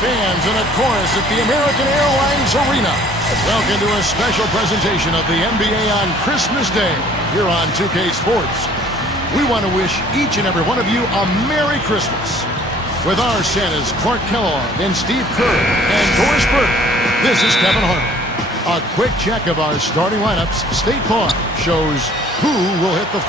fans in a chorus at the American Airlines Arena. Welcome to a special presentation of the NBA on Christmas Day here on 2K Sports. We want to wish each and every one of you a Merry Christmas. With our Santas Clark Kellogg and Steve Kerr and Doris Burke, this is Kevin Harlan. A quick check of our starting lineups. State Farm shows who will hit the...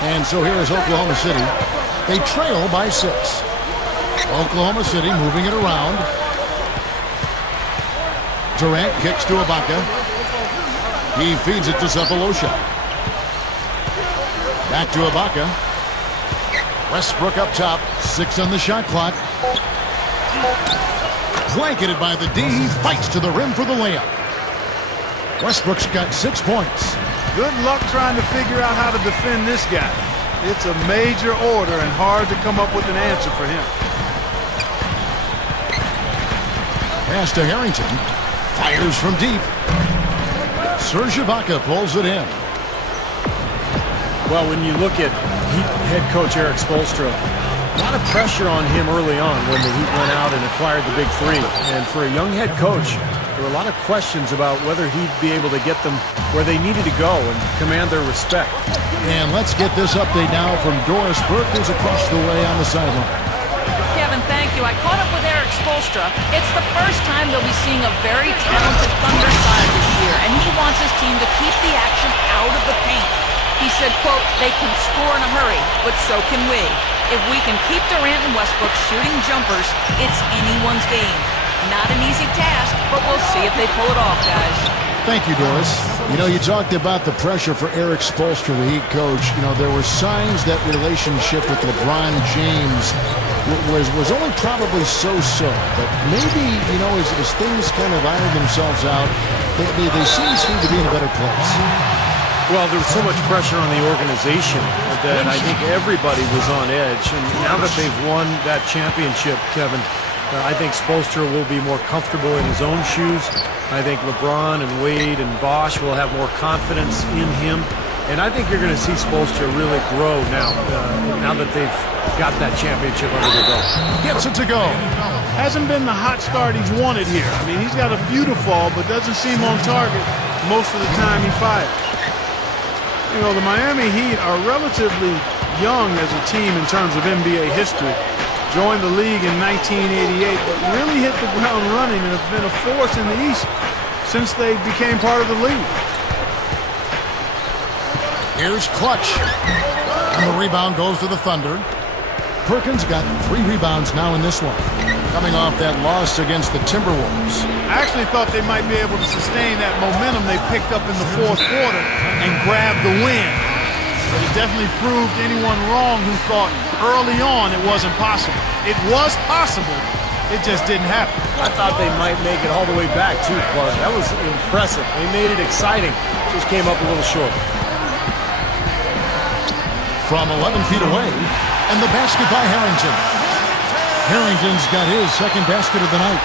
And so here is Oklahoma City. They trail by 6. Oklahoma City moving it around. Durant kicks to Ibaka. He feeds it to Sefolosha. Back to Ibaka. Westbrook up top. 6 on the shot clock. Blanketed by the D. He fights to the rim for the layup. Westbrook's got 6 points. Good luck trying to figure out how to defend this guy. It's a major order and hard to come up with an answer for him. Pass to Harrington. Fires from deep. Serge Ibaka pulls it in. Well, when you look at head coach Eric Spoelstra, a lot of pressure on him early on when the Heat went out and acquired the big 3. And for a young head coach, there were a lot of questions about whether he'd be able to get them where they needed to go and command their respect. And let's get this update now from Doris Burke, who's across the way on the sideline. Kevin, thank you. I caught up with Eric Spoelstra. It's the first time they'll be seeing a very talented Thunder side this year, and he wants his team to keep the action out of the paint. He said, quote, "They can score in a hurry, but so can we. If we can keep Durant and Westbrook shooting jumpers, it's anyone's game. Not an easy task, but we'll see if they pull it off, guys." Thank you, Doris. You know, you talked about the pressure for Eric Spoelstra, the Heat coach. You know, there were signs that relationship with LeBron James was only probably so-so. But maybe, you know, as things kind of iron themselves out, they seem to be in a better place. Well, there was so much pressure on the organization that I think everybody was on edge. And now that they've won that championship, Kevin, I think Spoelstra will be more comfortable in his own shoes. I think LeBron and Wade and Bosh will have more confidence in him. And I think you're going to see Spoelstra really grow now, now that they've got that championship under their belt. Gets it to go. Hasn't been the hot start he's wanted here. I mean, he's got a few to fall, but doesn't seem on target most of the time he fires. You know, the Miami Heat are relatively young as a team in terms of NBA history. Joined the league in 1988, but really hit the ground running and have been a force in the East since they became part of the league. Here's Clutch. And the rebound goes to the Thunder. Perkins got 3 rebounds now in this one, coming off that loss against the Timberwolves. I actually thought they might be able to sustain that momentum they picked up in the 4th quarter and grab the win. But it definitely proved anyone wrong who thought early on it wasn't possible. It was possible. It just didn't happen. I thought they might make it all the way back, too, Clark. That was impressive. They made it exciting. Just came up a little short. From 11 feet away, and the basket by Harrington. Harrington's got his 2nd basket of the night.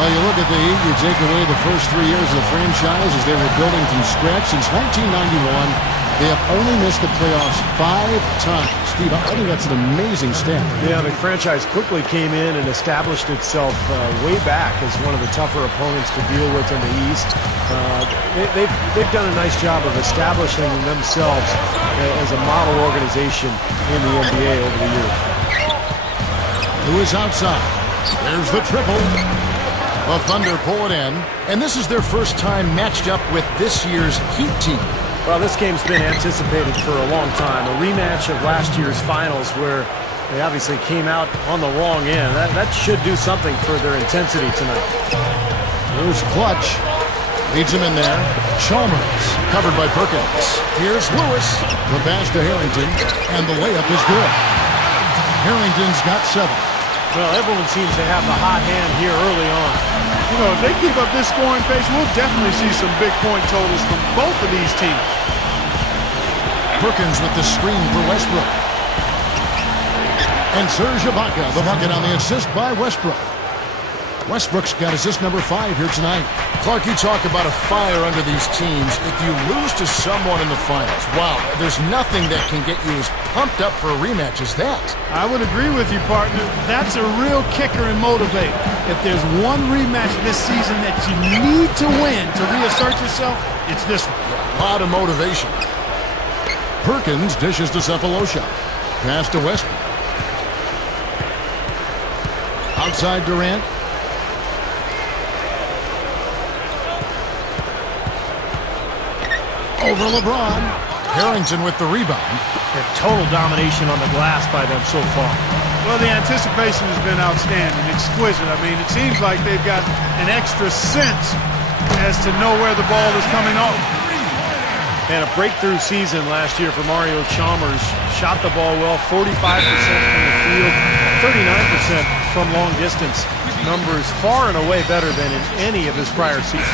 Well, you look at the Heat, you take away the first 3 years of the franchise as they were building from scratch since 1991. They have only missed the playoffs 5 times. Steve, I think that's an amazing stat. Yeah, the franchise quickly came in and established itself way back as one of the tougher opponents to deal with in the East. They've done a nice job of establishing themselves as a model organization in the NBA over the years. Who is outside? There's the triple. The Thunder pull it in, and this is their first time matched up with this year's Heat team. Well, this game's been anticipated for a long time. A rematch of last year's finals where they obviously came out on the wrong end. That should do something for their intensity tonight. Here's Clutch. Leads him in there. Chalmers, covered by Perkins. Here's Lewis. The pass to Harrington, and the layup is good. Harrington's got 7. Well, everyone seems to have the hot hand here early on. You know, if they keep up this scoring pace, we'll definitely see some big point totals from both of these teams. Perkins with the screen for Westbrook. And Serge Ibaka, the bucket on the assist by Westbrook. Westbrook's got assist number 5 here tonight. Clark, you talk about a fire under these teams. If you lose to someone in the finals, wow, there's nothing that can get you as pumped up for a rematch as that. I would agree with you, partner. That's a real kicker and motivator. If there's one rematch this season that you need to win to reassert yourself, it's this one. A lot of motivation. Perkins dishes to Cephalosha. Pass to Westbrook. Outside Durant. Over LeBron. Harrington with the rebound. Total domination on the glass by them so far. Well, the anticipation has been outstanding, exquisite. I mean, it seems like they've got an extra sense as to know where the ball is coming off. And a breakthrough season last year for Mario Chalmers. Shot the ball well, 45% from the field, 39% from long distance. Numbers far and away better than in any of his prior seasons.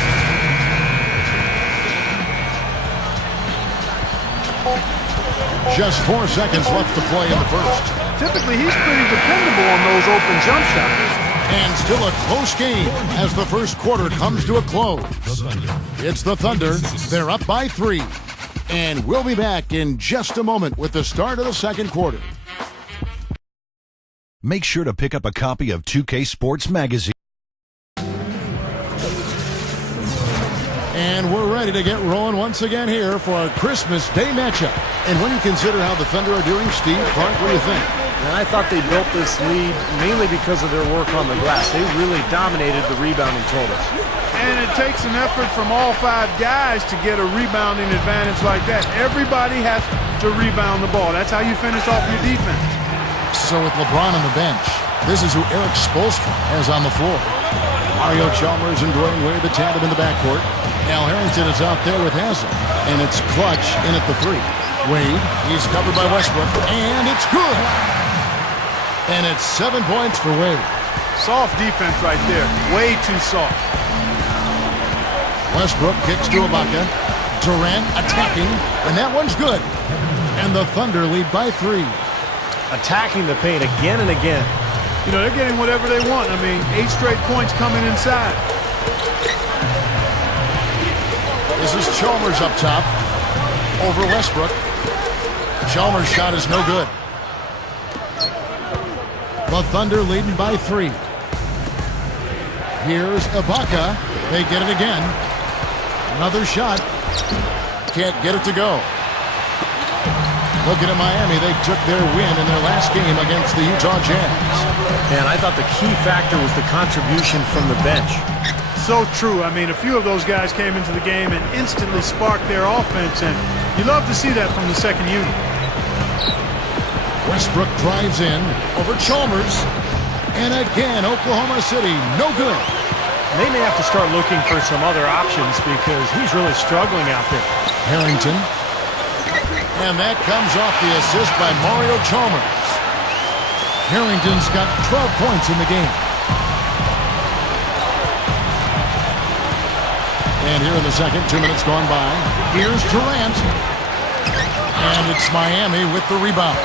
Just 4 seconds left to play in the first. Typically, he's pretty dependable on those open jump shots. And still a close game as the first quarter comes to a close. It's the Thunder. They're up by 3. And we'll be back in just a moment with the start of the second quarter. Make sure to pick up a copy of 2K Sports Magazine. And we're ready to get rolling once again here for our Christmas Day matchup. And when you consider how the Thunder are doing, Steve, Clark, what do you think? And I thought they built this lead mainly because of their work on the glass. They really dominated the rebounding totals. And it takes an effort from all 5 guys to get a rebounding advantage like that. Everybody has to rebound the ball. That's how you finish off your defense. So with LeBron on the bench, this is who Eric Spoelstra has on the floor. Mario Chalmers and Dwayne Wade, the tandem in the backcourt. Al Harrington is out there with Hazel. And it's Clutch in at the 3. Wade, he's covered by Westbrook. And it's good! And it's 7 points for Wade. Soft defense right there. Way too soft. Westbrook kicks to Ibaka. Durant attacking. And that one's good. And the Thunder lead by 3. Attacking the paint again and again. You know, they're getting whatever they want. I mean, 8 straight points coming inside. This is Chalmers up top. Over Westbrook. Chalmers' shot is no good. The Thunder leading by 3. Here's Ibaka. They get it again. Another shot. Can't get it to go. Looking at Miami, they took their win in their last game against the Utah Jazz. And I thought the key factor was the contribution from the bench. So true. I mean, a few of those guys came into the game and instantly sparked their offense, and you love to see that from the second unit. Westbrook drives in over Chalmers. And again, Oklahoma City, no good. They may have to start looking for some other options because he's really struggling out there. Harrington. And that comes off the assist by Mario Chalmers. Harrington's got 12 points in the game. And here in the second, 2 minutes gone by. Here's Durant. And it's Miami with the rebound.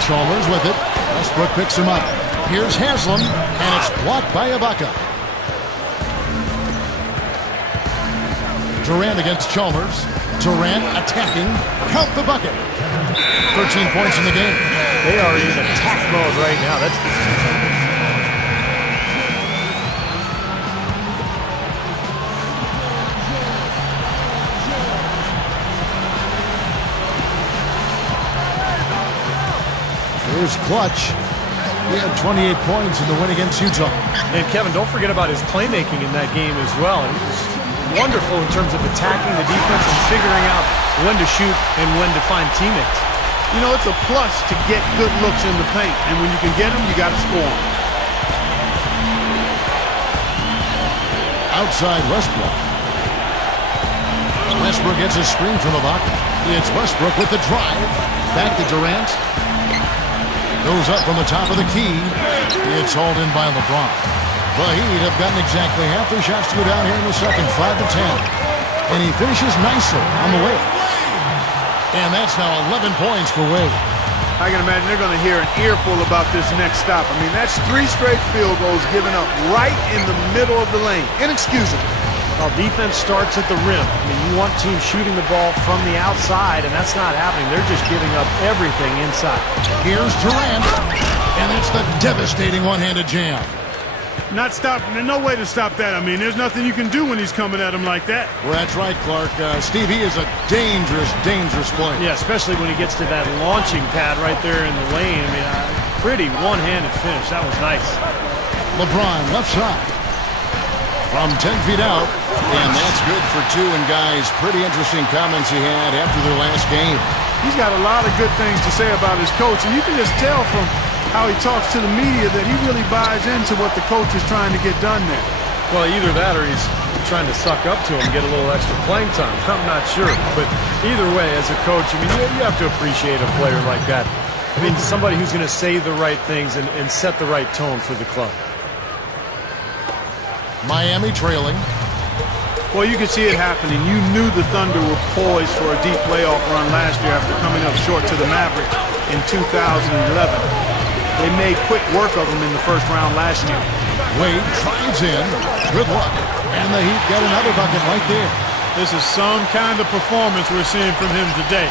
Chalmers with it. Westbrook picks him up. Here's Haslam. And it's blocked by Ibaka. Durant against Chalmers. Durant attacking. Count the bucket. 13 points in the game. They are in attack mode right now. Here's Clutch. He had 28 points in the win against Utah. And Kevin, don't forget about his playmaking in that game as well. He was wonderful in terms of attacking the defense and figuring out when to shoot and when to find teammates. You know, it's a plus to get good looks in the paint, and when you can get them, you got to score them. Outside Westbrook. Westbrook gets a screen from Ibaka. It's Westbrook with the drive. Back to Durant. Goes up from the top of the key. It's hauled in by LeBron. The Heat have gotten exactly half their shots to go down here in the second, 5 to 10. And he finishes nicely on the way. And that's now 11 points for Wade. I can imagine they're going to hear an earful about this next stop. I mean, that's 3 straight field goals given up right in the middle of the lane. Inexcusable. Well, defense starts at the rim. I mean, you want teams shooting the ball from the outside, and that's not happening. They're just giving up everything inside. Here's Durant, and it's the devastating one-handed jam. Not stopping. There's no way to stop that. I mean, there's nothing you can do when he's coming at him like that. Well, that's right, Clark. Steve, he is a dangerous, dangerous player. Yeah, especially when he gets to that launching pad right there in the lane. I mean, pretty one-handed finish. That was nice. LeBron, left side. From 10 feet out, and that's good for 2. And, guys, pretty interesting comments he had after their last game. He's got a lot of good things to say about his coach, and you can just tell from how he talks to the media that he really buys into what the coach is trying to get done there. Well, either that or he's trying to suck up to him, get a little extra playing time. I'm not sure. But either way, as a coach, I mean, you have to appreciate a player like that. I mean, somebody who's going to say the right things and set the right tone for the club. Miami trailing. Well, you could see it happening. You knew the Thunder were poised for a deep playoff run last year after coming up short to the Mavericks in 2011. They made quick work of them in the first round last year. Wade drives in. Good luck. And the Heat got another bucket right there. This is some kind of performance we're seeing from him today.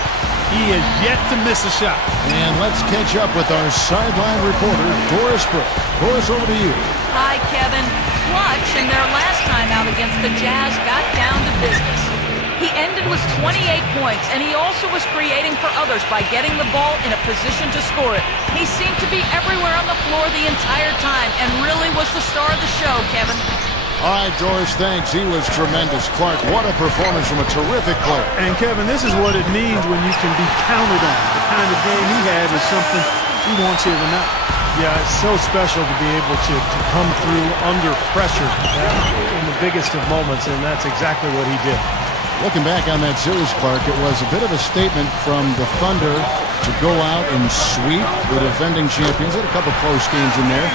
He is yet to miss a shot. And let's catch up with our sideline reporter, Doris Brooke. Doris, over to you. Hi, Kevin. Clutch in their last time out against the Jazz got down to business. He ended with 28 points, and he also was creating for others by getting the ball in a position to score it. He seemed to be everywhere on the floor the entire time and really was the star of the show, Kevin. All right, Doris, thanks. He was tremendous. Clark, what a performance from a terrific player. And, Kevin, this is what it means when you can be counted on. The kind of game he had is something he wants here tonight. Yeah, it's so special to be able to come through under pressure in the biggest of moments, and that's exactly what he did. Looking back on that series, Clark, it was a bit of a statement from the Thunder to go out and sweep the defending champions. Had a couple close games in there,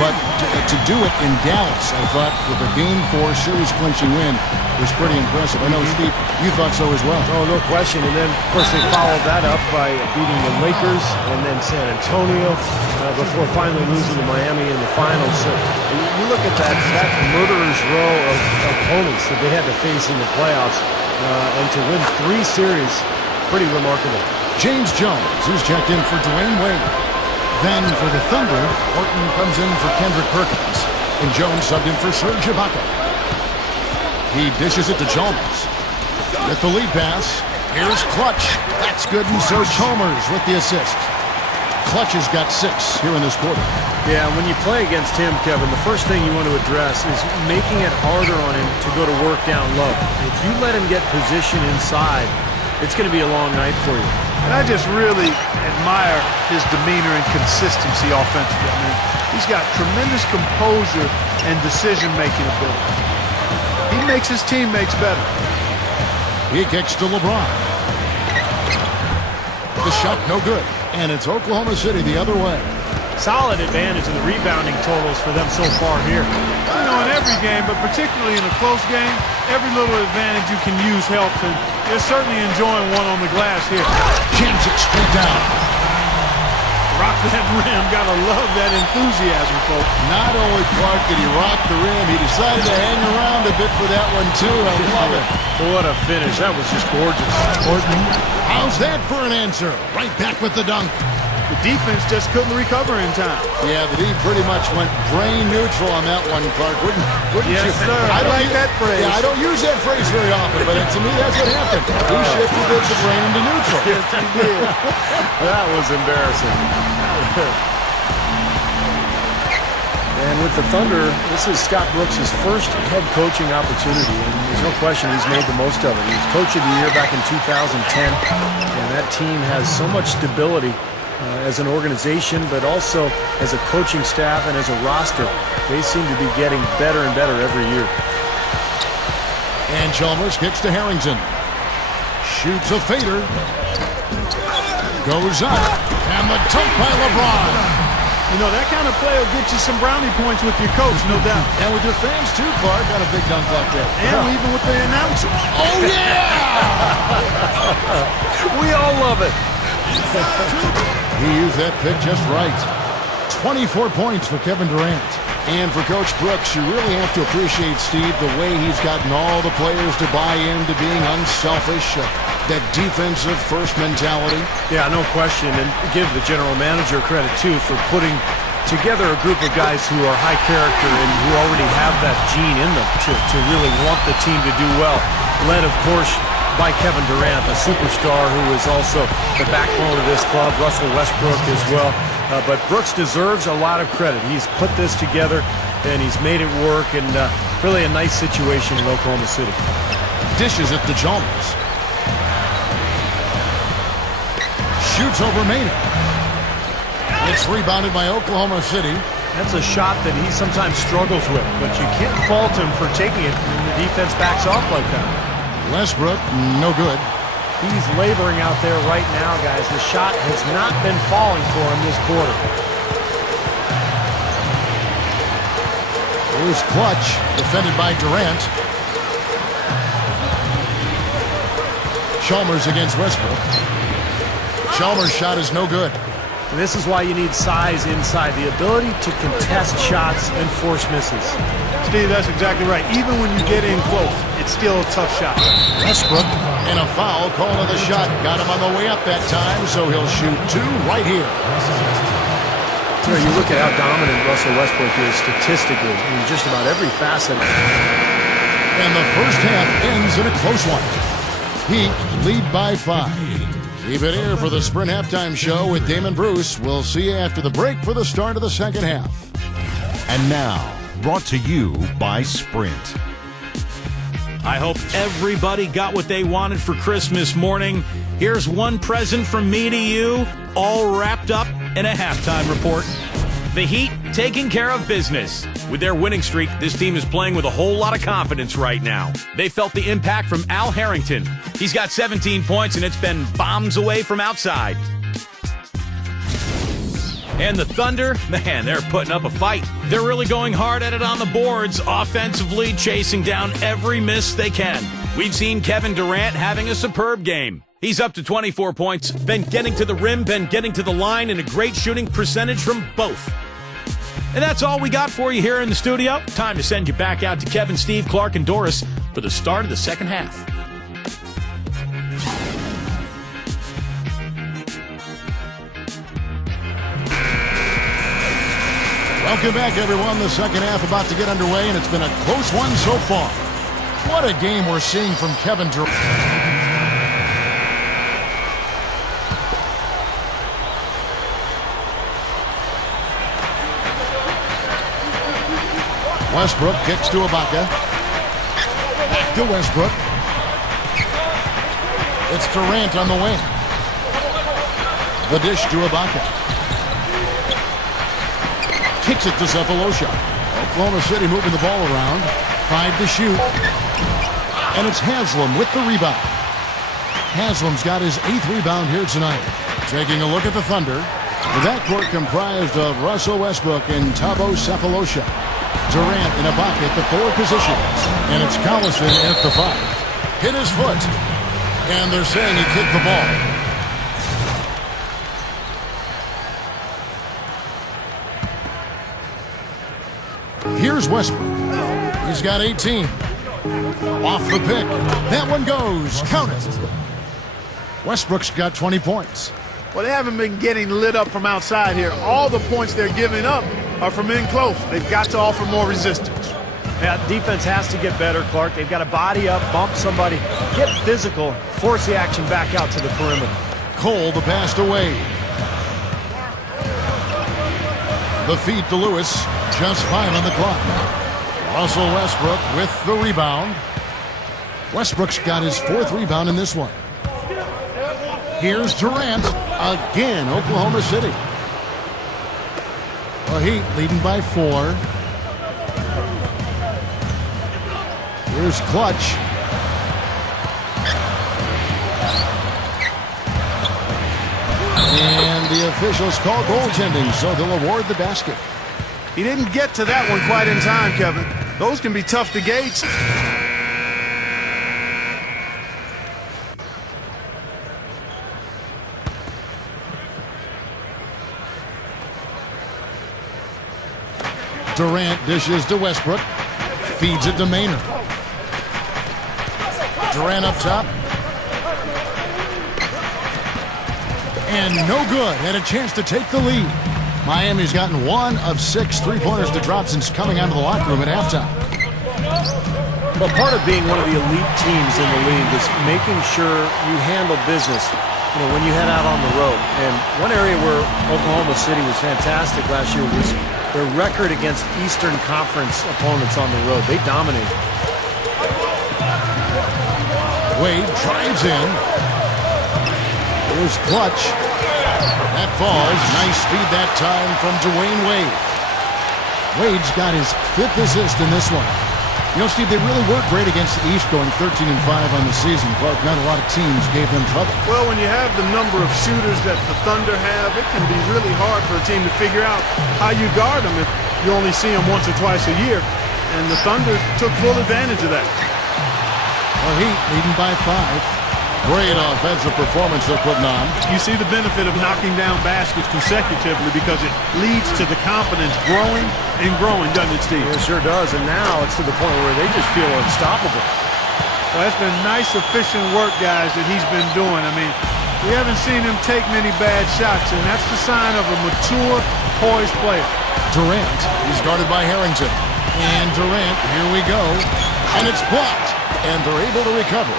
but to do it in Dallas, I thought, with a Game 4 series-clinching win was pretty impressive. I know, Steve, you thought so as well. Oh, no question. And then, of course, they followed that up by beating the Lakers and then San Antonio before finally losing to Miami in the finals. So you look at that murderer's row of opponents that they had to face in the playoffs, and to win 3 series, pretty remarkable. James Jones, who's checked in for Dwayne Wade. Then for the Thunder, Horton comes in for Kendrick Perkins, and Jones subbed in for Serge Ibaka. He dishes it to Chalmers. With the lead pass, here's Clutch. That's good, and so Chalmers with the assist. Clutch has got 6 here in this quarter. Yeah, when you play against him, Kevin, the first thing you want to address is making it harder on him to go to work down low. If you let him get position inside, it's going to be a long night for you. And I just really admire his demeanor and consistency offensively. I mean, he's got tremendous composure and decision-making ability. He makes his teammates better. He kicks to LeBron. The shot no good. And it's Oklahoma City the other way. Solid advantage in the rebounding totals for them so far here. You know, in every game, but particularly in a close game, every little advantage you can use helps, and they're certainly enjoying one on the glass here. Jams it straight down. Rock that rim. Gotta love that enthusiasm, folks. Not only, Clark, did he rock the rim, he decided to hang around a bit for that one, too. I love it. What a finish. That was just gorgeous. Horton, how's that for an answer? Right back with the dunk. The defense just couldn't recover in time. Yeah, the D pretty much went brain neutral on that one, Clark. Wouldn't yes, you? Sir. I like that phrase. Yeah, I don't use that phrase very often, but to me, that's what happened. He shifted the brain into neutral. Yes, he did. That was embarrassing. And with the Thunder, this is Scott Brooks' first head coaching opportunity, and there's no question he's made the most of it. He was Coach of the Year back in 2010, and that team has so much stability as an organization, but also as a coaching staff and as a roster. They seem to be getting better and better every year. And Chalmers kicks to Harrington. Shoots a fader. Goes up. And the dunk by LeBron. You know, that kind of play will get you some brownie points with your coach, no doubt. And with your fans, too, Clark, on a big dunk like that. And even with the announcers. Oh, yeah! We all love it. He used that pick just right. 24 points for Kevin Durant. And for Coach Brooks, you really have to appreciate, Steve, the way he's gotten all the players to buy into being unselfish, that defensive first mentality. Yeah, no question. And give the general manager credit, too, for putting together a group of guys who are high character and who already have that gene in them to really want the team to do well. Led, of course, by Kevin Durant, a superstar who is also the backbone of this club, Russell Westbrook as well. But Brooks deserves a lot of credit. He's put this together, and he's made it work, and really a nice situation in Oklahoma City. Dishes it to Chalmers. Shoots over Maynard. It's rebounded by Oklahoma City. That's a shot that he sometimes struggles with, but you can't fault him for taking it when the defense backs off like that. Westbrook, no good. He's laboring out there right now, guys. The shot has not been falling for him this quarter. Here's Clutch, defended by Durant. Chalmers against Westbrook. Chalmers' shot is no good. And this is why you need size inside, the ability to contest shots and force misses. Steve, that's exactly right. Even when you get in close, it's still a tough shot. Westbrook, and a foul called on the shot. Got him on the way up that time, so he'll shoot two right here. You look at how dominant Russell Westbrook is statistically in just about every facet. And the first half ends in a close one. Heat lead by 5. Keep it here for the Sprint Halftime Show with Damon Bruce. We'll see you after the break for the start of the second half. And now, brought to you by Sprint. I hope everybody got what they wanted for Christmas morning. Here's one present from me to you, all wrapped up in a halftime report. The Heat taking care of business. With their winning streak, this team is playing with a whole lot of confidence right now. They felt the impact from Al Harrington. He's got 17 points, and it's been bombs away from outside. And the Thunder, man, they're putting up a fight. They're really going hard at it on the boards, offensively chasing down every miss they can. We've seen Kevin Durant having a superb game. He's up to 24 points, been getting to the rim, been getting to the line, and a great shooting percentage from both. And that's all we got for you here in the studio. Time to send you back out to Kevin, Steve, Clark, and Doris for the start of the second half. Welcome back, everyone. The second half about to get underway, and it's been a close one so far. What a game we're seeing from Kevin Durant. Westbrook kicks to Ibaka. Back to Westbrook. It's Durant on the wing. The dish to Ibaka. Kicks it to Cephalosha. Oklahoma City moving the ball around. 5 to shoot. And it's Haslam with the rebound. Haslam's got his 8th rebound here tonight. Taking a look at the Thunder. The backcourt comprised of Russell Westbrook and Thabo Cephalosha. Durant and Ibaka at the 4 positions. And it's Collison at the 5. Hit his foot. And they're saying he kicked the ball. Here's Westbrook. He's got 18. Off the pick. That one goes. Count it. Westbrook's got 20 points. Well, they haven't been getting lit up from outside here. All the points they're giving up are from in close. They've got to offer more resistance. Yeah, defense has to get better, Clark. They've got to body up, bump somebody, get physical, force the action back out to the perimeter. Cole, the pass to Wade. The feed to Lewis. Just 5 on the clock. Russell Westbrook with the rebound. Westbrook's got his 4th rebound in this one. Here's Durant. Again, Oklahoma City. The Heat leading by 4. Here's Clutch. And the officials call goaltending, so they'll award the basket. He didn't get to that one quite in time, Kevin. Those can be tough to gauge. Durant dishes to Westbrook. Feeds it to Maynard. Durant up top. And no good. Had a chance to take the lead. Miami's gotten 1 of 6 three-pointers to drop since coming out of the locker room at halftime. Well, part of being one of the elite teams in the league is making sure you handle business, when you head out on the road. And one area where Oklahoma City was fantastic last year was their record against Eastern Conference opponents on the road. They dominated. Wade drives in. Here's Clutch. That falls. Nice speed that time from Dwayne Wade. Wade's got his 5th assist in this one. Steve, they really worked great against the East, going 13-5 on the season. Clark, not a lot of teams gave them trouble. Well, when you have the number of shooters that the Thunder have, it can be really hard for a team to figure out how you guard them if you only see them once or twice a year. And the Thunder took full advantage of that. Well, Heat leading by 5. Great offensive performance they're putting on. You see the benefit of knocking down baskets consecutively because it leads to the confidence growing and growing, doesn't it, Steve? It sure does, and now it's to the point where they just feel unstoppable. Well, that's been nice, efficient work, guys, that he's been doing. I mean, we haven't seen him take many bad shots, and that's the sign of a mature, poised player. Durant, he's guarded by Harrington. And Durant, here we go. And it's blocked, and they're able to recover.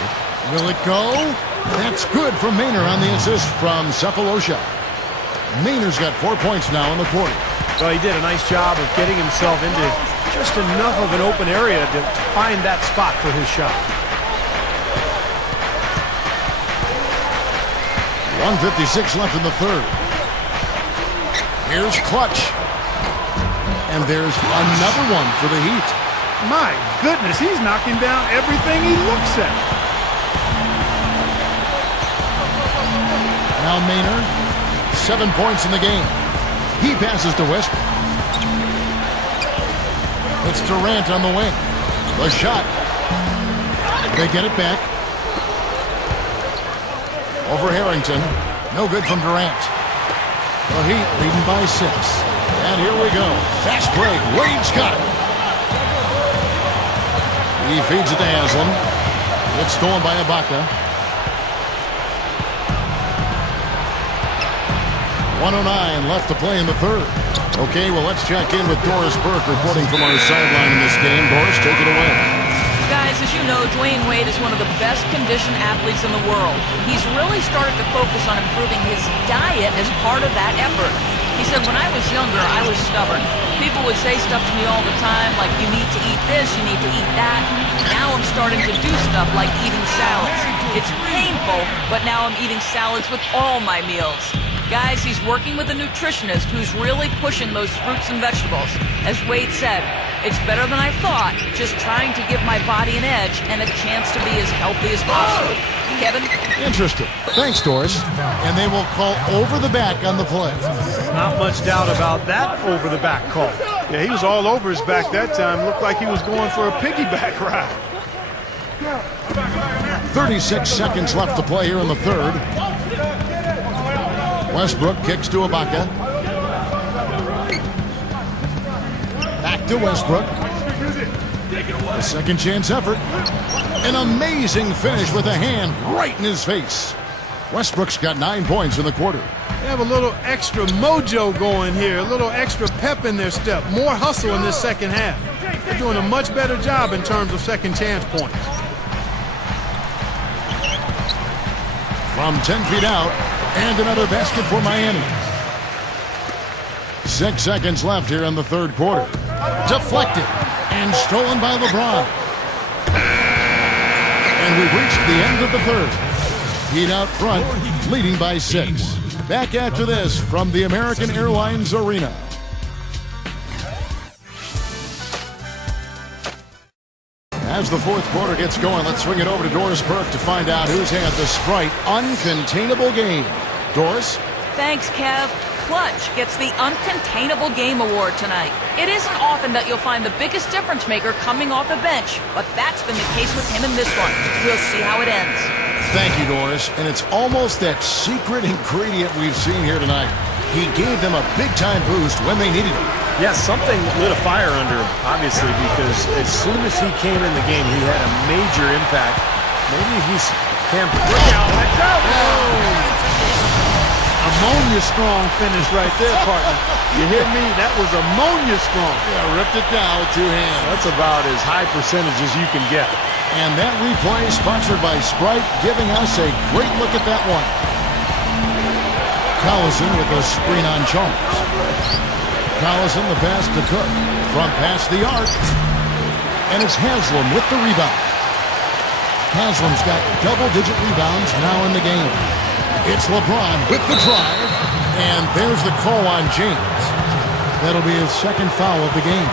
Will it go? That's good from Maynard on the assist from Cephalosha. Maynard's got 4 points now in the quarter. Well, he did a nice job of getting himself into just enough of an open area to find that spot for his shot. 1:56 left in the third. Here's Clutch. And there's another one for the Heat. My goodness, he's knocking down everything he looks at. Now Maynard, 7 points in the game. He passes to Westbrook. It's Durant on the wing. The shot. They get it back. Over Harrington. No good from Durant. The Heat leading by 6. And here we go. Fast break. Wade's got it. He feeds it to Haslam. It's stolen by Ibaka. 1:09 left to play in the third. Okay, well, let's check in with Doris Burke reporting from our sideline in this game. Doris, take it away. Guys, as you know, Dwayne Wade is one of the best conditioned athletes in the world. He's really started to focus on improving his diet as part of that effort. He said, when I was younger, I was stubborn. People would say stuff to me all the time, like, you need to eat this, you need to eat that. Now I'm starting to do stuff like eating salads. It's painful, but now I'm eating salads with all my meals. Guys, he's working with a nutritionist who's really pushing those fruits and vegetables. As Wade said, it's better than I thought, just trying to give my body an edge and a chance to be as healthy as possible. Kevin? Interesting. Thanks, Doris. And they will call over the back on the play. Not much doubt about that over-the-back call. Yeah, he was all over his back that time. Looked like he was going for a piggyback ride. 36 seconds left to play here in the third. Westbrook kicks to Ibaka. Back to Westbrook. A second chance effort. An amazing finish with a hand right in his face. Westbrook's got 9 points in the quarter. They have a little extra mojo going here, a little extra pep in their step, more hustle in this second half. They're doing a much better job in terms of second chance points. From 10 feet out, and another basket for Miami. 6 seconds left here in the third quarter. Deflected and stolen by LeBron. And we've reached the end of the third. Heat out front, leading by 6. Back after this from the American Airlines Arena. As the fourth quarter gets going, let's swing it over to Doris Burke to find out who's had the Sprite uncontainable game. Doris? Thanks, Kev. Clutch gets the Uncontainable Game Award tonight. It isn't often that you'll find the biggest difference maker coming off the bench, but that's been the case with him in this one. We'll see how it ends. Thank you, Doris. And it's almost that secret ingredient we've seen here tonight. He gave them a big-time boost when they needed it. Yeah, something lit a fire under him, obviously, because as soon as he came in the game, he had a major impact. Maybe he's can't look out. Let's go! Ammonia strong finish right there, partner. You hear me? That was ammonia strong. Yeah, ripped it down with two hands. That's about as high percentage as you can get. And that replay sponsored by Sprite, giving us a great look at that one. Collison with a screen on Chalmers. Collison the pass to Cook. From past the arc. And it's Haslam with the rebound. Haslam's got double-digit rebounds now in the game. It's LeBron with the drive. And there's the call on James. That'll be his second foul of the game.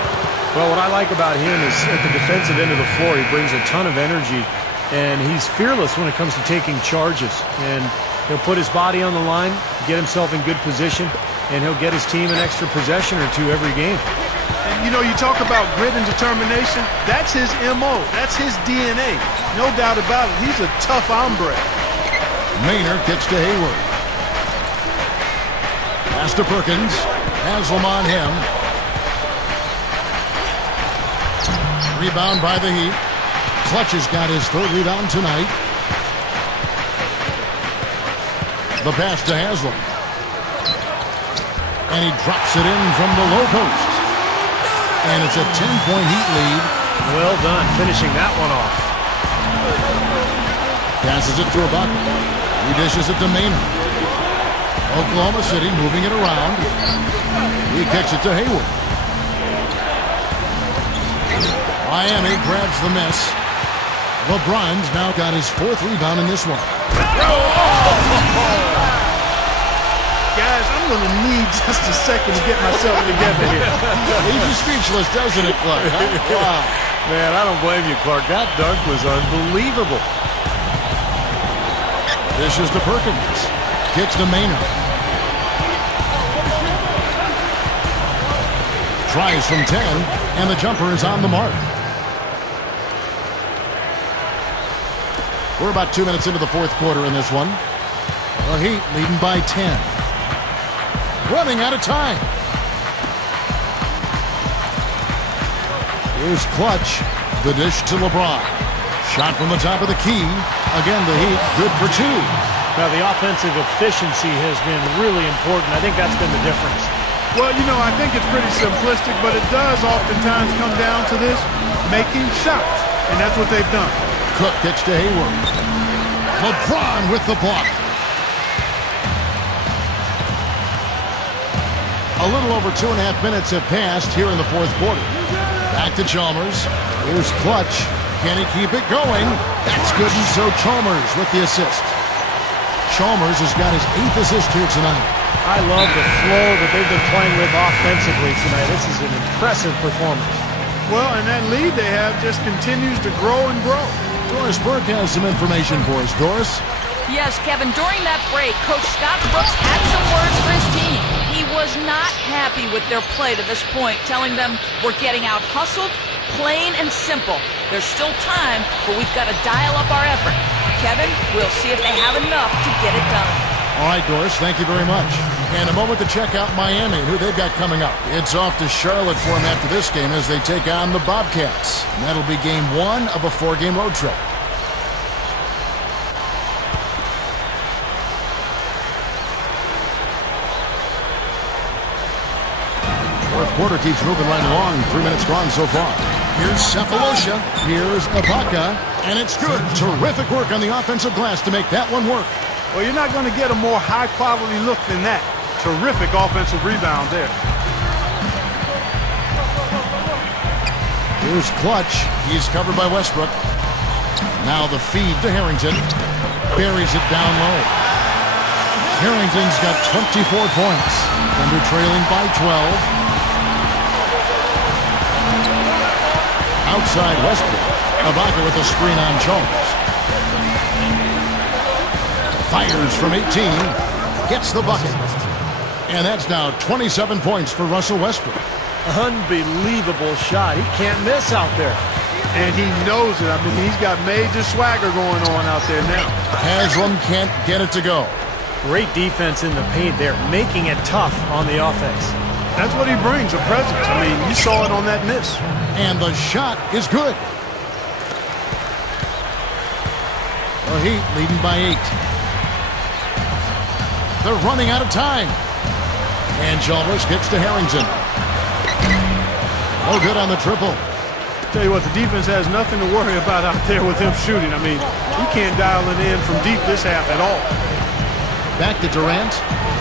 Well, what I like about him is at the defensive end of the floor, he brings a ton of energy, and he's fearless when it comes to taking charges. And he'll put his body on the line, get himself in good position, and he'll get his team an extra possession or two every game. And, you know, you talk about grit and determination. That's his M.O. That's his DNA. No doubt about it. He's a tough hombre. Maynard gets to Hayward. Pass to Perkins. Haslam on him. Rebound by the Heat. Clutch has got his third rebound tonight. The pass to Haslam. And he drops it in from the low post. And it's a 10-point Heat lead. Well done, finishing that one off. Passes it to Ibaka. He dishes it to Maynard. Oklahoma City moving it around. He kicks it to Hayward. Miami grabs the miss. LeBron's now got his fourth rebound in this one. Guys, I'm going to need just a second to get myself together here. Leaves you speechless, doesn't it, Clark? Huh? Wow. Man, I don't blame you, Clark. That dunk was unbelievable. Dishes to Perkins. Kicks to Maynard. Tries from 10, and the jumper is on the mark. We're about 2 minutes into the fourth quarter in this one. The Heat leading by 10. Running out of time. Here's Clutch. The dish to LeBron. Shot from the top of the key. Again, the Heat good for two. Now, the offensive efficiency has been really important. I think that's been the difference. Well, you know, I think it's pretty simplistic, but it does oftentimes come down to this, making shots. And that's what they've done. Cook gets to Hayward. LeBron with the block. A little over 2.5 minutes have passed here in the fourth quarter. Back to Chalmers. Here's Clutch. Can he keep it going? That's good, and so Chalmers with the assist. Chalmers has got his 8th assist here tonight. I love the flow that they've been playing with offensively tonight. This is an impressive performance. Well, and that lead they have just continues to grow and grow. Doris Burke has some information for us. Doris? Yes, Kevin, during that break, Coach Scott Brooks had some words for his team. He was not happy with their play to this point, telling them we're getting out hustled, plain and simple. There's still time, but we've got to dial up our effort. Kevin, we'll see if they have enough to get it done. All right, Doris, thank you very much. And a moment to check out Miami and who they've got coming up. It's off to Charlotte for them after this game as they take on the Bobcats. And that'll be game 1 of a 4-game road trip. Fourth quarter keeps moving right along. 3 minutes gone so far. Here's Cephalosha. Here's Ibaka. And it's good. Terrific work on the offensive glass to make that one work. Well, you're not going to get a more high-quality look than that. Terrific offensive rebound there. Here's Clutch. He's covered by Westbrook. Now the feed to Harrington. Buries it down low. Harrington's got 24 points. Thunder trailing by 12. Outside Westbrook. Ibaka with a screen on Jones. Fires from 18. Gets the bucket. And that's now 27 points for Russell Westbrook. Unbelievable shot. He can't miss out there. And he knows it. I mean, he's got major swagger going on out there now. Haslam can't get it to go. Great defense in the paint there, making it tough on the offense. That's what he brings, a presence. I mean, you saw it on that miss. And the shot is good. The Heat leading by 8. They're running out of time. And Chalmers kicks to Harrington. No good on the triple. Tell you what, the defense has nothing to worry about out there with him shooting. I mean, he can't dial it in from deep this half at all. Back to Durant.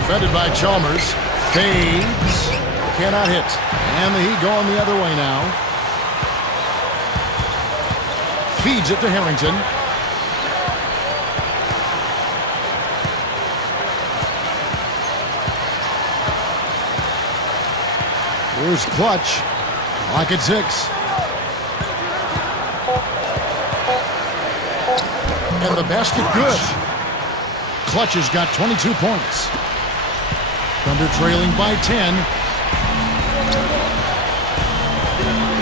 Defended by Chalmers. Fades. Cannot hit. And the Heat going the other way now. Feeds it to Harrington. Here's Clutch. Clock at 6. And the basket good. Clutch has got 22 points. Thunder trailing by 10.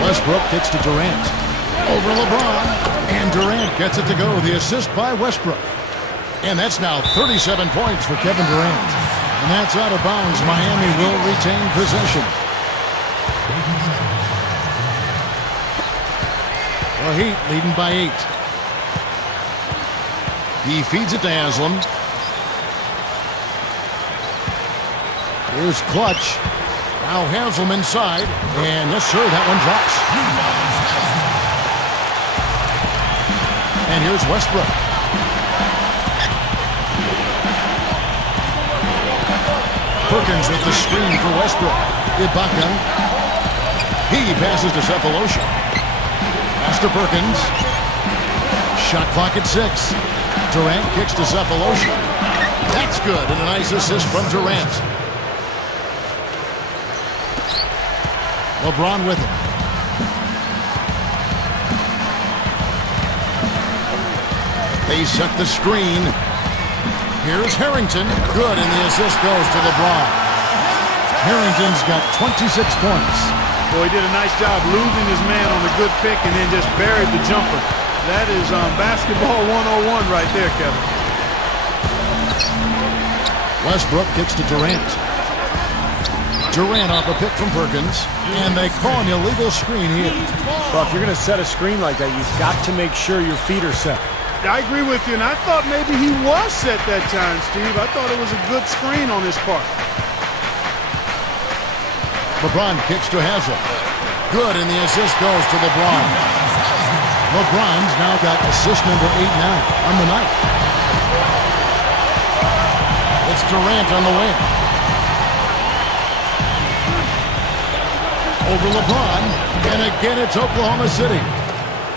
Westbrook gets to Durant. Over LeBron. And Durant gets it to go. The assist by Westbrook. And that's now 37 points for Kevin Durant. And that's out of bounds. Miami will retain possession. The Heat leading by 8. He feeds it to Haslam. Here's Clutch. Now Haslam inside. And yes, sir, that one drops. And here's Westbrook. Perkins with the screen for Westbrook. Ibaka. He passes to Cephalosha. Pass to Perkins. Shot clock at 6. Durant kicks to Cephalosha. That's good, and a nice assist from Durant. LeBron with it. They set the screen. Here's Harrington. Good, and the assist goes to LeBron. Harrington's got 26 points. Boy, he did a nice job losing his man on a good pick and then just buried the jumper. That is basketball 101 right there, Kevin. Westbrook kicks to Durant. Durant off a pick from Perkins. And they call an illegal screen here. Well, if you're going to set a screen like that, you've got to make sure your feet are set. I agree with you, and I thought maybe he was set that time, Steve. I thought it was a good screen on his part. LeBron kicks to Haslam. Good, and the assist goes to LeBron. LeBron's now got assist number 8 now on the night. It's Durant on the wing. Over LeBron, and again it's Oklahoma City.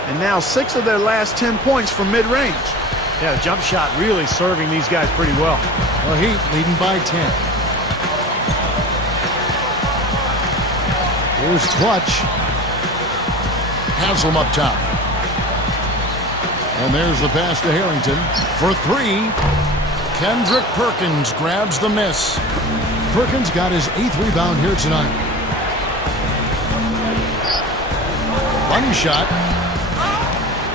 And now 6 of their last 10 points from mid-range. Yeah, the jump shot really serving these guys pretty well. The Heat leading by 10. Here's Clutch. Haslam up top. And there's the pass to Harrington. For 3, Kendrick Perkins grabs the miss. Perkins got his 8th rebound here tonight. Money shot.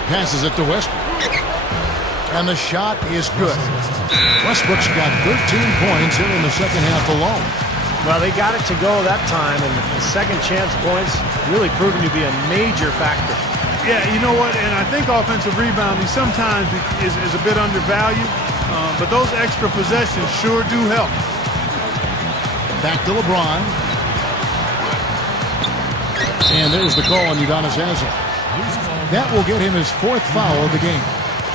Passes it to Westbrook. And the shot is good. Westbrook's got 13 points here in the second half alone. Well, they got it to go that time, and the second chance points really proving to be a major factor. Yeah, you know what? And I think offensive rebounding sometimes is a bit undervalued, but those extra possessions sure do help. Back to LeBron. And there's the call on Udonis Haslam. That will get him his 4th foul of the game.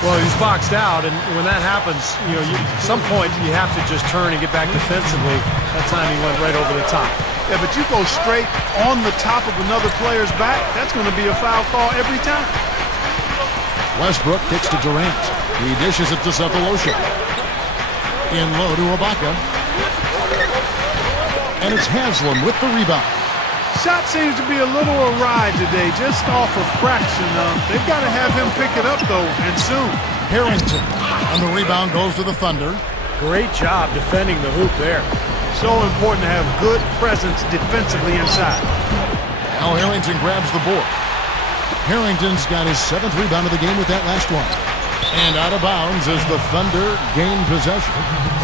Well, he's boxed out, and when that happens, at some point you have to just turn and get back defensively. That time he went right over the top. Yeah, but you go straight on the top of another player's back, that's going to be a foul call every time. Westbrook kicks to Durant. He dishes it to Cephalosha. In low to Ibaka. And it's Haslam with the rebound. Shot seems to be a little awry today, just off a fraction. They've got to have him pick it up, though, and soon. Harrington. And the rebound goes to the Thunder. Great job defending the hoop there. So important to have good presence defensively inside. Now Harrington grabs the board. Harrington's got his 7th rebound of the game with that last one. And out of bounds as the Thunder gain possession.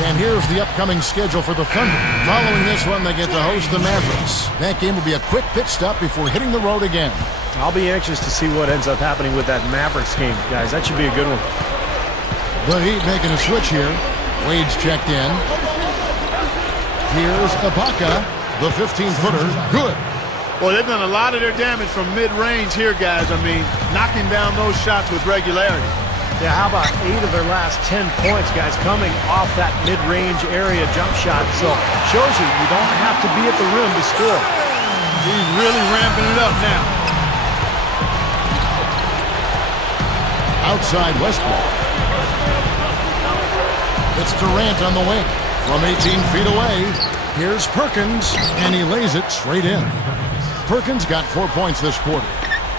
And here's the upcoming schedule for the Thunder. Following this one, they get to host the Mavericks. That game will be a quick pit stop before hitting the road again. I'll be anxious to see what ends up happening with that Mavericks game, guys. That should be a good one. The Heat making a switch here. Wade's checked in. Here's Ibaka, the 15-footer. Good. Well, they've done a lot of their damage from mid-range here, guys. I mean, knocking down those shots with regularity. Yeah, how about 8 of their last 10 points, guys, coming off that mid-range area jump shot. So, shows you don't have to be at the rim to score. He's really ramping it up now. Outside Westbrook. It's Durant on the wing. From 18 feet away, here's Perkins, and he lays it straight in. Perkins got 4 points this quarter.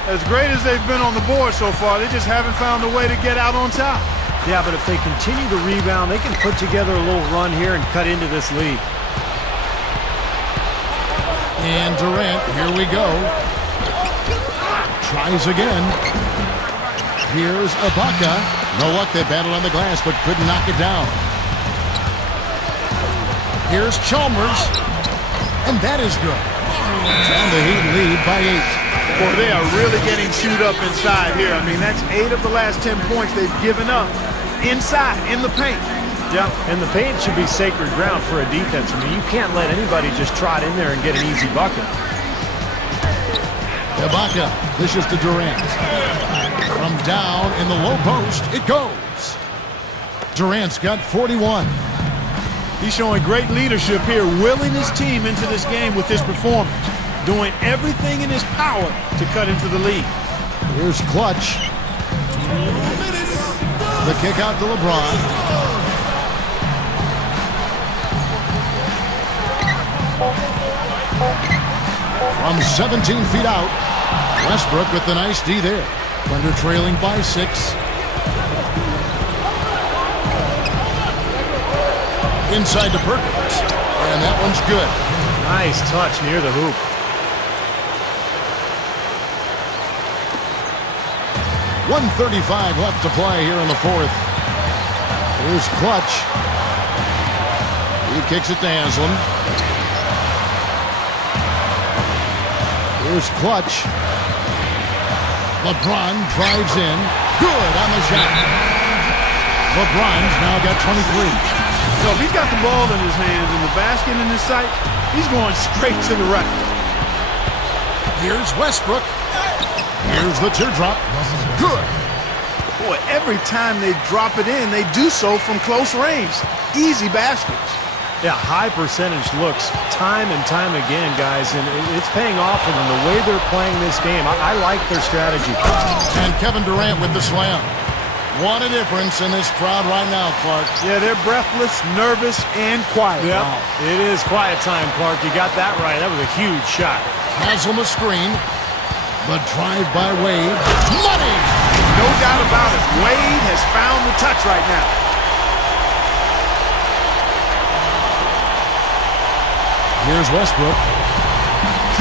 As great as they've been on the board so far, they just haven't found a way to get out on top. Yeah, but if they continue to rebound, they can put together a little run here and cut into this lead. And Durant, here we go. Tries again. Here's Ibaka. No luck, they battled on the glass, but couldn't knock it down. Here's Chalmers. And that is good. And the Heat lead by 8. Boy, they are really getting chewed up inside here. I mean, that's 8 of the last 10 points they've given up inside, in the paint. Yeah, and the paint should be sacred ground for a defense. I mean, you can't let anybody just trot in there and get an easy bucket. Ibaka dishes to Durant. From down in the low post, it goes. Durant's got 41. He's showing great leadership here, willing his team into this game with his performance, doing everything in his power to cut into the lead. Here's Clutch. The kick out to LeBron. From 17 feet out, Westbrook with the nice D there. Thunder trailing by 6. Inside to Perkins. And that one's good. Nice touch near the hoop. .135 left to play here in the fourth. Here's Clutch. He kicks it to Haslam. Here's Clutch. LeBron drives in. Good on the shot. LeBron's now got 23. So if he's got the ball in his hands and the basket in his sight, he's going straight to the rack. Here's Westbrook. Here's the teardrop. Good. Boy, every time they drop it in, they do so from close range. Easy baskets. Yeah, high percentage looks time and time again, guys, and it's paying off for them the way they're playing this game. I like their strategy. And Kevin Durant with the slam. What a difference in this crowd right now, Clark. Yeah, they're breathless, nervous, and quiet. Yep. Wow. It is quiet time, Clark. You got that right. That was a huge shot. Haslam a screen. The drive by Wade. Money! No doubt about it. Wade has found the touch right now. Here's Westbrook.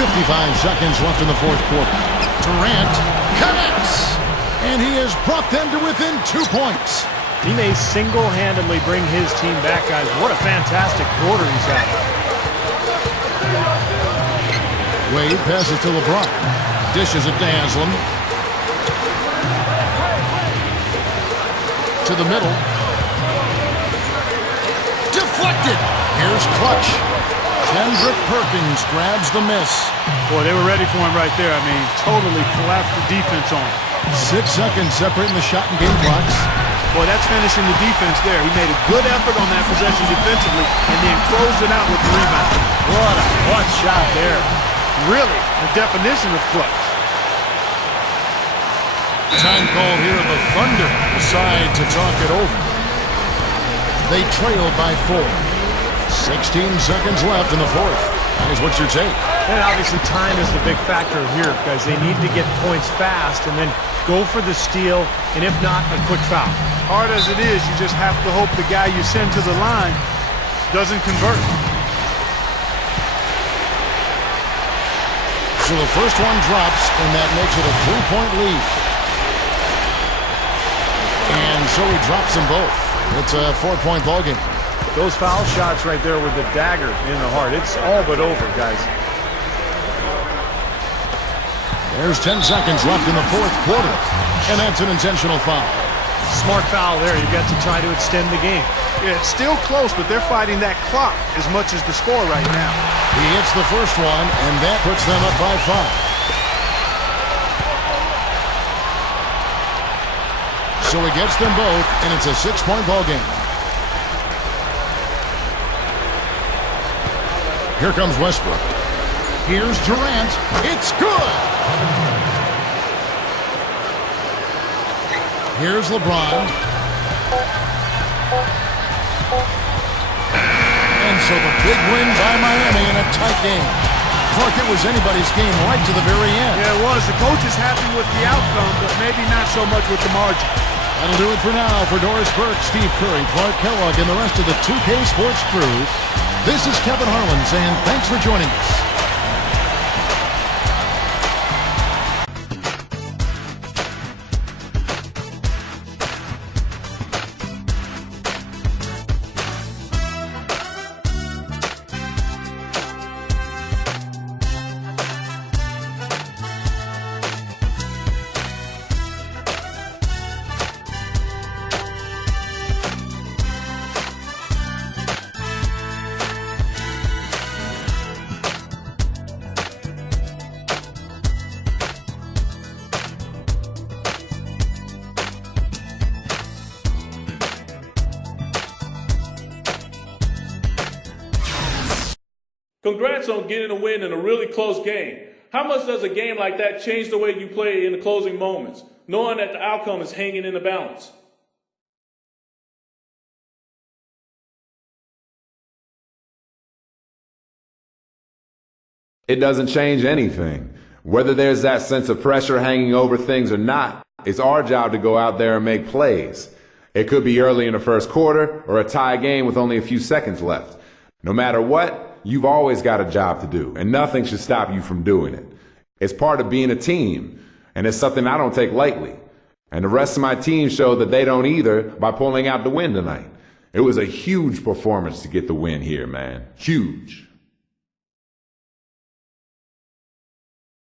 55 seconds left in the fourth quarter. Durant connects! And he has brought them to within 2 points. He may single-handedly bring his team back, guys. What a fantastic quarter he's had. Wade passes to LeBron. Dishes it to Haslam. To the middle. Deflected. Here's Clutch. Kendrick Perkins grabs the miss. Boy, they were ready for him right there. I mean, totally collapsed the defense on him. 6 seconds separating the shot and game clocks. Boy, that's finishing the defense there. He made a good effort on that possession defensively and then closed it out with the rebound. What a clutch shot there. Really, the definition of clutch. Time called here. The Thunder decide to talk it over. They trail by 4. 16 seconds left in the fourth. Guys, what's your take? And obviously time is the big factor here, guys. They need to get points fast and then go for the steal, and if not, a quick foul. Hard as it is, you just have to hope the guy you send to the line doesn't convert. So the first one drops, and that makes it a 3-point lead. And and so he drops them both. It's a 4-point ball game. Those foul shots right there with the dagger in the heart. It's all but over, guys. There's 10 seconds left in the fourth quarter, and that's an intentional foul. Smart foul there. You got to try to extend the game. Yeah, it's still close, but they're fighting that clock as much as the score right now. He hits the first one, and that puts them up by 5. So he gets them both, and it's a 6-point ball game. Here comes Westbrook. Here's Durant. It's good. Here's LeBron. And so the big win by Miami in a tight game. Clark, it was anybody's game right to the very end. Yeah, it was. The coach is happy with the outcome, but maybe not so much with the margin. That'll do it for now. For Doris Burke, Steve Curry, Clark Kellogg, and the rest of the 2K Sports crew, this is Kevin Harlan saying thanks for joining us. Congrats on getting a win in a really close game. How much does a game like that change the way you play in the closing moments, knowing that the outcome is hanging in the balance? It doesn't change anything. Whether there's that sense of pressure hanging over things or not, it's our job to go out there and make plays. It could be early in the first quarter or a tie game with only a few seconds left. No matter what, you've always got a job to do, and nothing should stop you from doing it. It's part of being a team, and it's something I don't take lightly. And the rest of my team showed that they don't either by pulling out the win tonight. It was a huge performance to get the win here, man. Huge.